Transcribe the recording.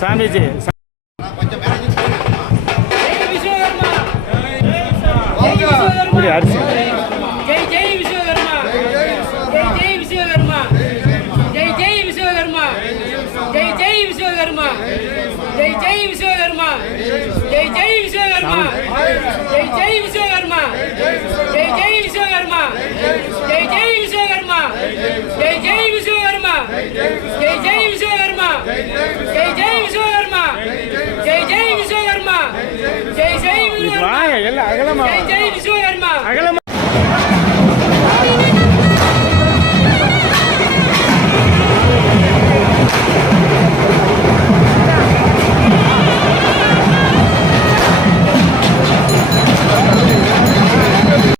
சாமிஜி அரிசி ஜெய் ஜெய் விஸ்வகர்மா ஜெய் ஜெய் விஸ்வகர்மா ஜெய் ஜெய் விஸ்வகர்மா ஜெய் ஜெய் விஸ்வகர்மா ஜெய் ஜெய் விஸ்வகர்மா ஜெய் ஜெய் விஸ்வகர்மா ஜெய் ஜெய் விஸ்வகர்மா ஜெய் ஜெய் விஸ்வகர்மா ஜெய் ஜெய் விஸ்வகர்மா ஜெய் ஜெய் விஸ்வகர்மா ஜெய் ஜெய் விஸ்வகர்மா ஜெய் ஜெய் விஸ்வகர்மா ஜெய் ஜெய் விஸ்வகர்மா ஜெய் ஜெய் விஸ்வகர்மா எல்லாம் அகலமா ஜெய் ஜெய் விஸ்வகர்மா அகலமா